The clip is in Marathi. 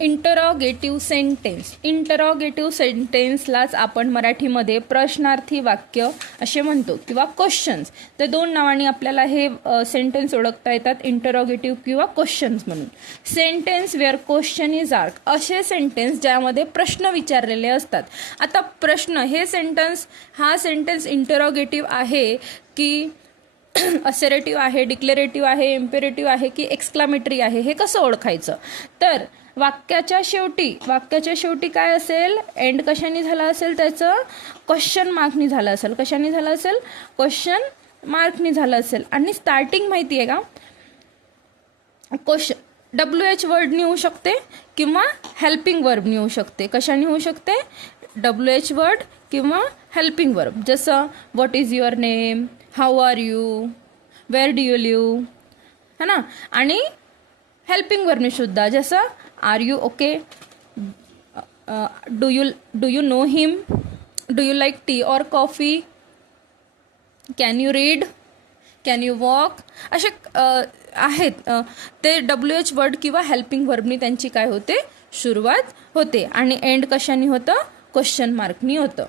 इंटरॉगेटिव्ह सेंटेन्स. इंटरॉगेटिव्ह सेंटेन्सलाच आपण मराठीमध्ये प्रश्नार्थी वाक्य असे म्हणतो किंवा क्वेश्चन्स. तर दोन नावांनी आपल्याला हे सेंटेन्स ओळखता येतात, इंटरॉगेटिव्ह किंवा क्वेश्चन्स म्हणून. Sentence where question is asked, असे सेंटेन्स ज्यामध्ये प्रश्न विचारलेले असतात. आता प्रश्न हा सेंटेन्स इंटरॉगेटिव्ह आहे की असरेटिव्ह आहे, डिक्लेरेटिव्ह आहे, इम्पेरेटिव्ह आहे की एक्सक्लामेटरी आहे, हे कसं ओळखायचं? तर वाक्याच्या शेवटी काय असेल? एंड कशाने झाला असेल? त्याचं क्वेश्चन मार्कनी झालं असेल. कशाने झालं असेल? क्वेश्चन मार्कनी झालं असेल. आणि स्टार्टिंग माहिती आहे का? क्वेश्चन WH वर्डनी होऊ शकते किंवा हेल्पिंग वर्बनी होऊ शकते. कशाने होऊ शकते? WH वर्ड किंवा हेल्पिंग वर्ब. जसं what is your name, how are you, where do you live, है ना. आणि हेल्पिंग वर्बनी सुद्धा, जसं are you okay, do you know him, do you like tea और coffee, can you read, can you walk, असे आहेत. ते WH वर्ड किंवा हेल्पिंग वर्बनी त्यांची काय होते? सुरुवात होते. आणि एंड कशाने होतं? क्वेश्चन मार्कनी होतं.